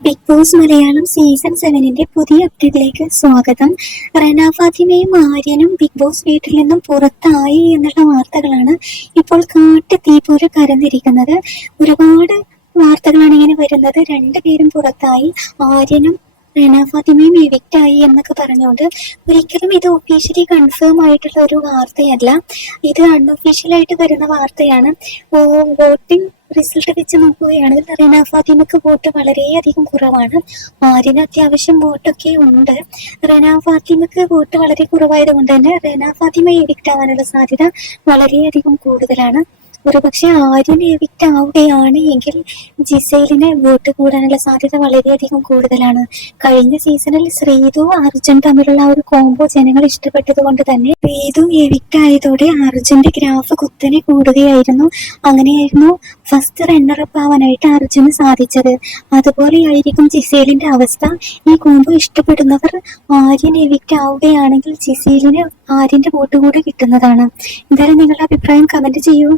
Big boss Malayalam season സെവനിന്റെ പുതിയ അപ്ഡേറ്റിലേക്ക് സ്വാഗതം. റന ഫാത്തിമയും ആര്യനും ബിഗ് ബോസ് വീട്ടിൽ നിന്നും പുറത്തായി എന്നുള്ള വാർത്തകളാണ് ഇപ്പോൾ കാട്ട് തീ പോലെ പരന്നിരിക്കുന്നത്. ഒരുപാട് വാർത്തകളാണ് ഇങ്ങനെ വരുന്നത്. രണ്ടുപേരും പുറത്തായി. ആര്യനും റന ഫാത്തിമയും ആയി എന്നൊക്കെ പറഞ്ഞുകൊണ്ട് ഒരിക്കലും ഇത് ഒഫീഷ്യലി കൺഫേം ആയിട്ടുള്ള ഒരു വാർത്തയല്ല. ഇത് അൺഒഫീഷ്യൽ ആയിട്ട് വരുന്ന വാർത്തയാണ്. വോട്ടിംഗ് റിസൾട്ട് വെച്ച് നോക്കുകയാണെങ്കിൽ റീന ഫാത്തിമക്ക് വോട്ട് വളരെയധികം കുറവാണ്. മാരിന് അത്യാവശ്യം വോട്ടൊക്കെ ഉണ്ട്. റീന ഫാത്തിമക്ക് വോട്ട് വളരെ കുറവായത് കൊണ്ട് തന്നെ റീന ഫാത്തിമ എവിക്റ്റ് ആവാനുള്ള സാധ്യത വളരെയധികം കൂടുതലാണ്. ഒരുപക്ഷെ ആര്യൻ എവിക്റ്റ് ആവുകയാണ് എങ്കിൽ ജിസൈലിന് വോട്ട് കൂടാനുള്ള സാധ്യത വളരെയധികം കൂടുതലാണ്. കഴിഞ്ഞ സീസണിൽ ശ്രീതു അർജുൻ തമ്മിലുള്ള ഒരു കോംബോ ജനങ്ങൾ ഇഷ്ടപ്പെട്ടത് കൊണ്ട് തന്നെ ശ്രീതു എവിക്റ്റ് ആയതോടെ അർജുന്റെ ഗ്രാഫ് കുത്തനെ കൂടുകയായിരുന്നു. അങ്ങനെയായിരുന്നു ഫസ്റ്റ് റണ്ണറപ്പ് ആവാനായിട്ട് അർജുന് സാധിച്ചത്. അതുപോലെയായിരിക്കും ജിസേലിന്റെ അവസ്ഥ. ഈ കോംബോ ഇഷ്ടപ്പെടുന്നവർ ആര്യൻ എവിക്റ്റ് ആവുകയാണെങ്കിൽ ജിസേലിന് ആര്യന്റെ വോട്ട് കൂടെ കിട്ടുന്നതാണ്. എന്തായാലും നിങ്ങളുടെ അഭിപ്രായം കമന്റ് ചെയ്യൂ.